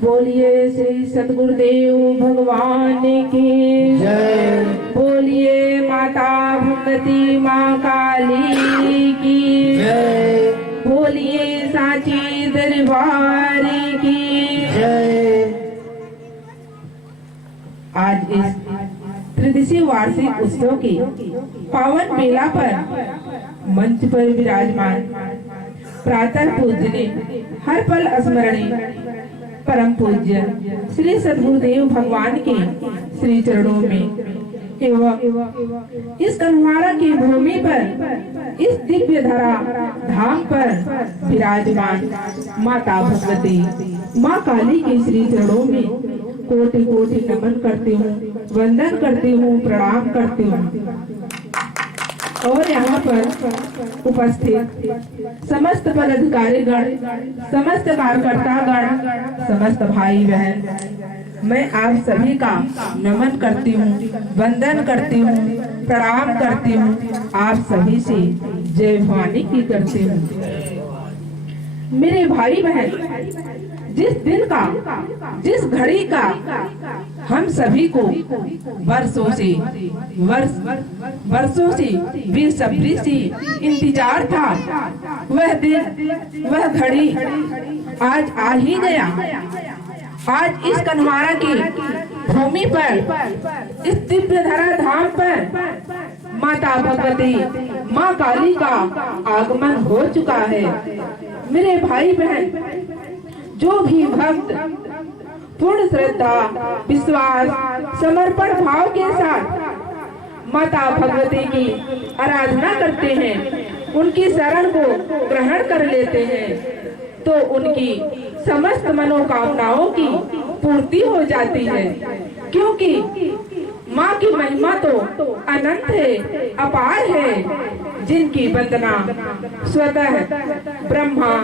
बोलिए श्री सतगुरुदेव भगवान की जय। बोलिए माता भगवती माँ काली की जय। बोलिए सांची दरबार की जय। आज इस त्रिदिशीय वार्षिक उत्सव के पावन मेला पर मंच पर विराजमान प्रातः पूजने हर पल स्मरणीय परम पूज्य श्री सद्गुरुदेव भगवान के श्री चरणों में एवं इस कन्हारा की भूमि पर इस दिव्य धरा धाम पर विराजमान माता भगवती माँ काली के श्री चरणों में कोटि कोटि नमन करती हूँ, वंदन करती हूँ, प्रणाम करती हूँ। और यहाँ पर उपस्थित समस्त पदाधिकारी गण, समस्त कार्यकर्ता गण, समस्त भाई बहन, मैं आप सभी का नमन करती हूँ, वंदन करती हूँ, प्रणाम करती हूँ। आप सभी से जय भवानी की करती हूँ। मेरे भाई बहन, जिस दिन का, जिस घड़ी का हम सभी को वर्षों से बेसब्री से इंतजार था, वह दिन, वह घड़ी आज आ ही गया। आज इस कन्हारा की भूमि पर, इस दिव्य धरा धाम पर माता भगवती माँ काली का आगमन हो चुका है। मेरे भाई बहन, जो भी भक्त पूर्ण श्रद्धा, विश्वास, समर्पण भाव के साथ माता भगवती की आराधना करते हैं, उनकी शरण को ग्रहण कर लेते हैं, तो उनकी समस्त मनोकामनाओं की पूर्ति हो जाती है। क्योंकि माँ की महिमा तो अनंत है, अपार है, जिनकी वंदना स्वतः ब्रह्मा,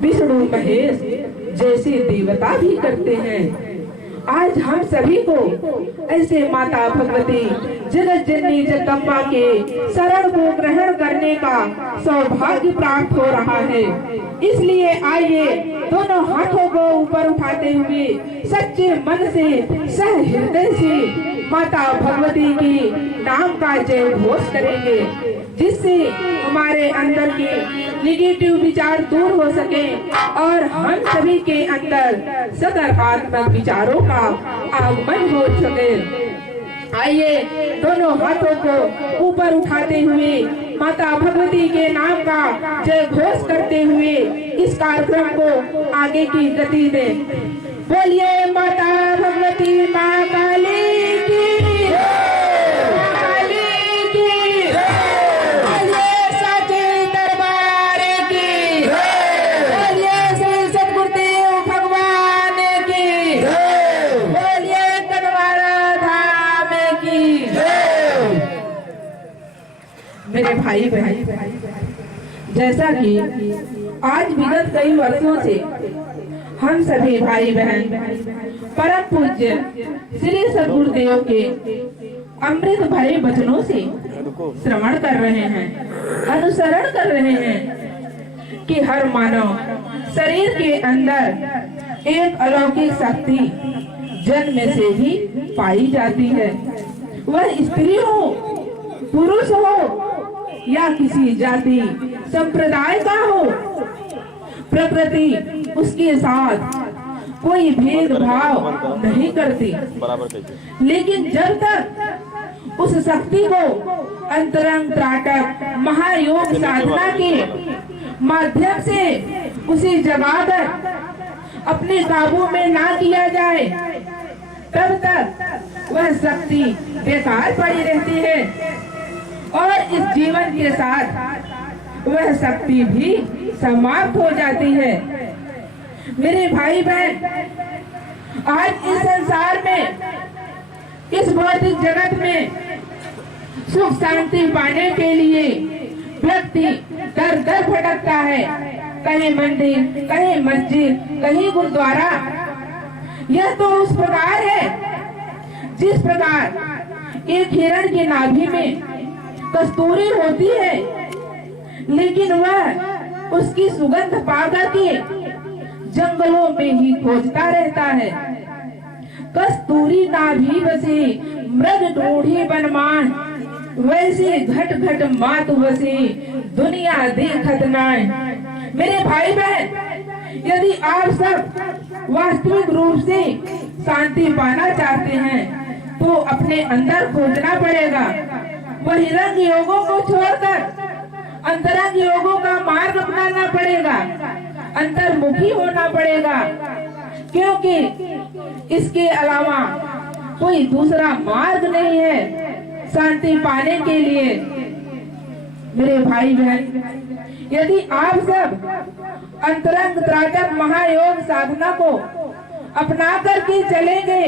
विष्णु, महेश जैसे देवता भी करते हैं। आज हम सभी को ऐसे माता भगवती जगत जननी जगदम्बा के शरण को ग्रहण करने का सौभाग्य प्राप्त हो रहा है। इसलिए आइए दोनों हाथों को ऊपर उठाते हुए सच्चे मन से, सहृदय से माता भगवती की नाम का जय घोष करेंगे, जिससे हमारे अंदर के निगेटिव विचार दूर हो सके और हम सभी के अंदर सकारात्मक विचारों का आगमन हो सके। आइए दोनों हाथों को ऊपर उठाते हुए माता भगवती के नाम का जय घोष करते हुए इस कार्यक्रम को आगे की गति दें। बोलिए माता भगवती माँ काली की, मेरे भाई बहन, जैसा कि आज विगत कई वर्षों से हम सभी भाई बहन परम पूज्य श्री सद्गुरुदेव के अमृत भरे वचनों से श्रवण कर रहे हैं, अनुसरण कर रहे हैं कि हर मानव शरीर के अंदर एक अलौकिक शक्ति जन्म से ही पाई जाती है। वह स्त्री हो, पुरुष हो या किसी जाति संप्रदाय का हो, प्रकृति उसके साथ कोई भेदभाव नहीं करती। लेकिन जब तक उस शक्ति को अंतरंग त्राटक महायोग साधना के माध्यम से उसे जगाकर अपने काबू में ना किया जाए, तब तक वह शक्ति बेकार पड़ी रहती है और इस जीवन के साथ वह शक्ति भी समाप्त हो जाती है। मेरे भाई बहन, आज इस संसार में, इस भौतिक जगत में सुख शांति पाने के लिए व्यक्ति दर दर भटकता है, कहीं मंदिर, कहीं मस्जिद, कहीं गुरुद्वारा। यह तो उस प्रकार है जिस प्रकार एक हिरण की नाभि में कस्तूरी होती है, लेकिन वह उसकी सुगंध पा करके जंगलों में ही खोजता रहता है। कस्तूरी नाभि बसे मृग ढूंढी बनमान, वैसे घट घट मात बसे दुनिया देखत नाय। मेरे भाई बहन, यदि आप सब वास्तविक रूप से शांति पाना चाहते हैं तो अपने अंदर खोजना पड़ेगा। बहिरंग योगों को छोड़कर अंतरंग योगों का मार्ग अपनाना पड़ेगा, अंतर्मुखी होना पड़ेगा, क्योंकि इसके अलावा कोई दूसरा मार्ग नहीं है शांति पाने के लिए। मेरे भाई बहन, यदि आप सब अंतरंग त्राटक महायोग साधना को अपना करके चलेंगे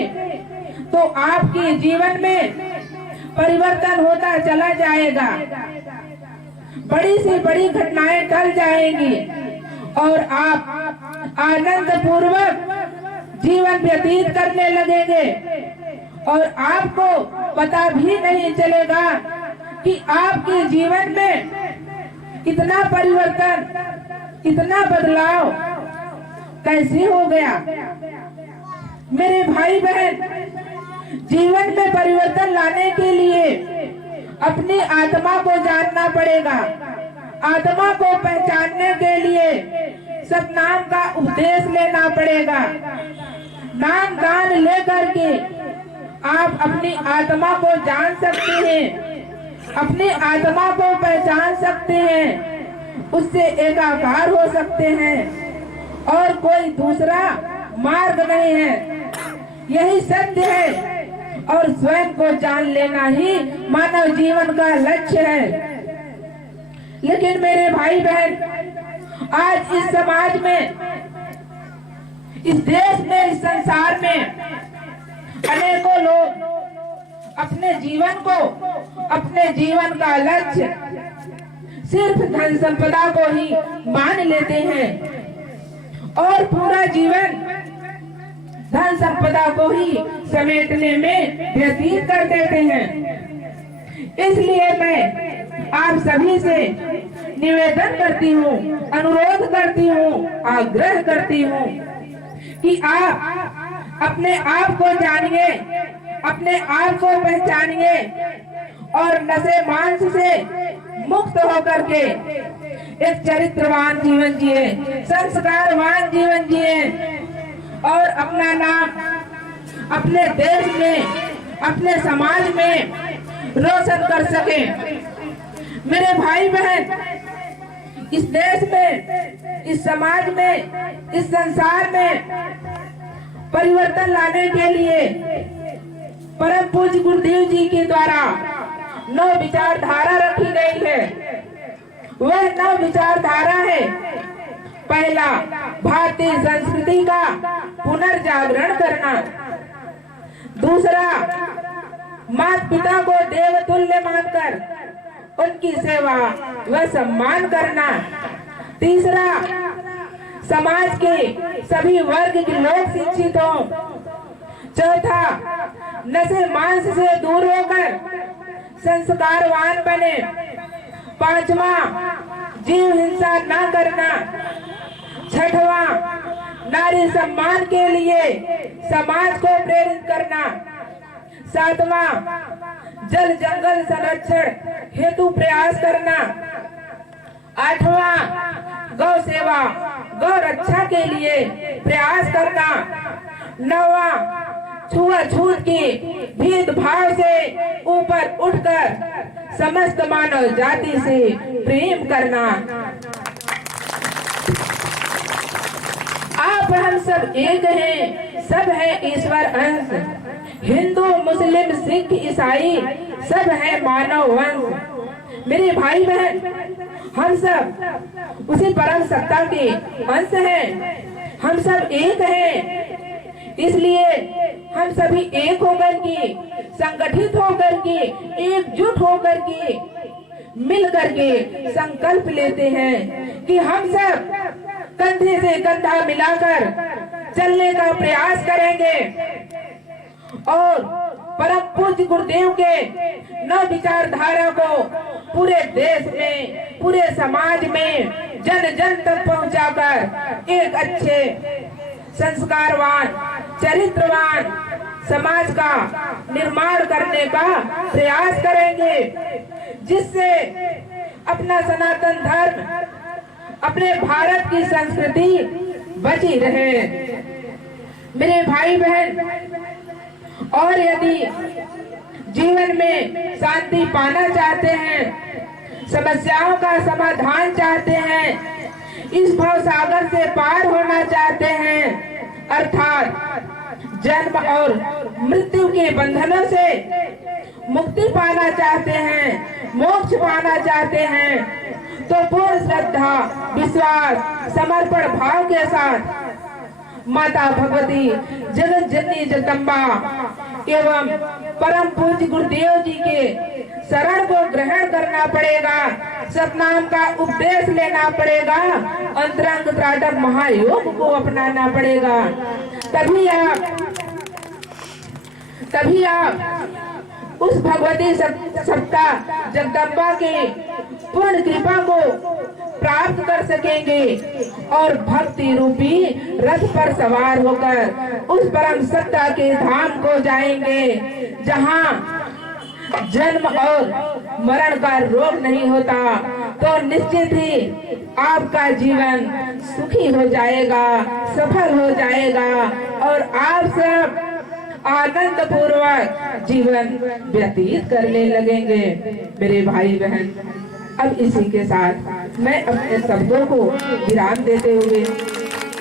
तो आपके जीवन में परिवर्तन होता चला जाएगा, बड़ी से बड़ी घटनाएं टल जाएंगी और आप आनंद पूर्वक जीवन व्यतीत करने लगेंगे और आपको पता भी नहीं चलेगा कि आपके जीवन में इतना परिवर्तन, इतना बदलाव कैसे हो गया। मेरे भाई बहन, जीवन में परिवर्तन लाने के लिए अपनी आत्मा को जानना पड़ेगा। आत्मा को पहचानने के लिए सतनाम का उपदेश लेना पड़ेगा। नाम गान लेकर के आप अपनी आत्मा को जान सकते हैं, अपनी आत्मा को पहचान सकते हैं, उससे एकाकार हो सकते हैं और कोई दूसरा मार्ग नहीं है। यही सत्य है और स्वयं को जान लेना ही मानव जीवन का लक्ष्य है। लेकिन मेरे भाई बहन, आज इस समाज में, इस देश में, इस संसार में अनेकों लोग अपने जीवन को, अपने जीवन का लक्ष्य सिर्फ धन संपदा को ही मान लेते हैं और पूरा जीवन धन संपदा को ही समेटने में व्यतीत कर देते हैं। इसलिए मैं आप सभी से निवेदन करती हूँ, अनुरोध करती हूँ, आग्रह करती हूँ कि आप अपने आप को जानिए, अपने आप को पहचानिए और नशे मांस से मुक्त होकर के एक चरित्रवान जीवन जिए, संस्कारवान जीवन जिए और अपना नाम अपने देश में, अपने समाज में रोशन कर सके। मेरे भाई बहन, इस देश में, इस समाज में, इस संसार में परिवर्तन लाने के लिए परम पूज्य गुरुदेव जी के द्वारा 9 विचारधारा रखी गई है। वह 9 विचारधारा है: पहला, भारतीय संस्कृति का पुनर्जागरण करना। दूसरा, माता पिता को देवतुल्य मानकर उनकी सेवा व सम्मान करना। तीसरा, समाज के सभी वर्ग के लोग शिक्षित हों। चौथा, नशे मांस से दूर होकर संस्कारवान बने। पांचवा, जीव हिंसा न करना। छठवां, नारी सम्मान के लिए समाज को प्रेरित करना। सातवां, जल जंगल संरक्षण हेतु प्रयास करना। आठवां, गौ सेवा, गौ रक्षा के लिए प्रयास करना। नौवां, छुआछूत की भेदभाव से ऊपर उठकर समस्त मानव जाति से प्रेम करना। आप हम सब एक हैं, सब है ईश्वर अंश। हिंदू, मुस्लिम, सिख, ईसाई सब है मानव वंश। मेरे भाई बहन, हम सब उसी परम सत्ता के अंश हैं। हम सब एक हैं, इसलिए हम सभी एक होकर के, संगठित होकर के, एकजुट होकर के, मिल करके संकल्प लेते हैं कि हम सब कंधे से कंधा मिलाकर चलने का प्रयास करेंगे और परम पूज्य गुरुदेव के नव विचारधारा को पूरे देश में, पूरे समाज में जन जन तक पहुंचाकर एक अच्छे संस्कारवान, चरित्रवान समाज का निर्माण करने का प्रयास करेंगे, जिससे अपना सनातन धर्म, अपने भारत की संस्कृति बची रहे। मेरे भाई बहन, और यदि जीवन में शांति पाना चाहते हैं, समस्याओं का समाधान चाहते हैं, इस भव सागर से पार होना चाहते हैं, अर्थात जन्म और मृत्यु के बंधनों से मुक्ति पाना चाहते हैं, मोक्ष पाना चाहते हैं, तो पूर्ण श्रद्धा, विश्वास, समर्पण भाव के साथ माता भगवती जगत जननी जगदम्बा एवं परम पूज्य गुरुदेव जी के शरण को ग्रहण करना पड़ेगा, सतनाम का उपदेश लेना पड़ेगा, अंतरंग त्राटक महायोग को अपनाना पड़ेगा। तभी आप उस भगवती सत्ता जगदम्बा के पूर्ण कृपा को प्राप्त कर सकेंगे और भक्ति रूपी रथ पर सवार होकर उस परम सत्ता के धाम को जाएंगे, जहां जन्म और मरण का रोग नहीं होता। तो निश्चित ही आपका जीवन सुखी हो जाएगा, सफल हो जाएगा और आप सब आनंद पूर्वक जीवन व्यतीत करने लगेंगे। मेरे भाई बहन, अब इसी के साथ मैं अपने शब्दों को विराम देते हुए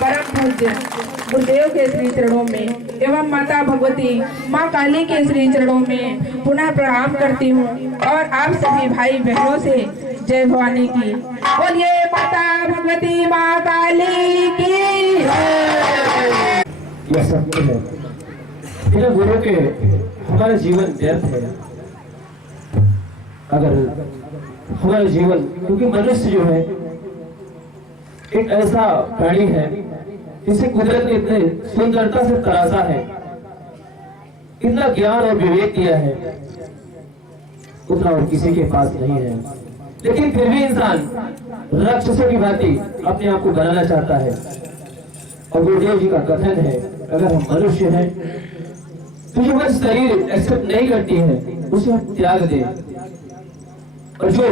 परम पूज्य गुरुदेव के श्री चरणों में एवं माता भगवती माँ काली के श्री चरणों में पुनः प्रणाम करती हूँ और आप सभी भाई बहनों से जय भवानी की बोलिए, माता भगवती माँ काली की। यह सत्य है, बिना गुरु के हमारा जीवन व्यर्थ है। अगर हमारा जीवन, क्योंकि मनुष्य जो है एक ऐसा प्राणी है जिसे कुदरत ने इतने सुंदरता से तराशा है, इतना ज्ञान और विवेक दिया है, उतना और किसी के पास नहीं है। लेकिन फिर भी इंसान राक्षसों की भांति अपने आप को बनाना चाहता है। और गुरुदेव जी का कथन है, अगर हम मनुष्य हैं तो जो हमारी शरीर एक्सेप्ट नहीं करती है उसे हम त्याग दें, और जो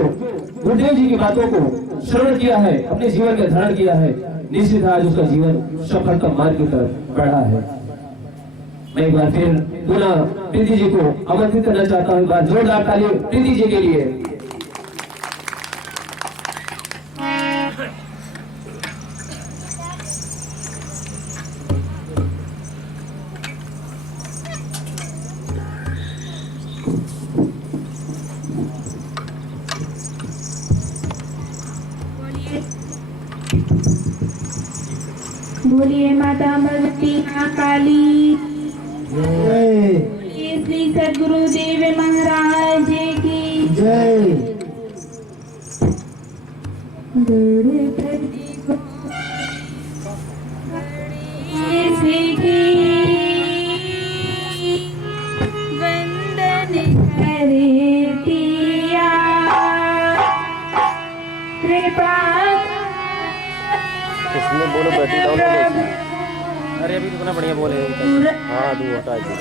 गुरुदेव जी की बातों को श्रवण किया है, अपने जीवन में धारण किया है, निश्चित आज उसका जीवन सफल का मार्ग की तरफ बढ़ा है। मैं एक बार फिर पुनः प्रीति जी को आमंत्रित करना चाहता हूँ। एक बार जोरदार ताली प्रीति जी के लिए। बोलिए माता भगवती माँ काली, जय। श्री सद्गुरुदेव महाराज की जय। वंदन करतिया कृपा इसमें बोलो बैटरी डाउन हो गई। अरे अभी कितना बढ़िया बोले। हाँ दो हटा दो।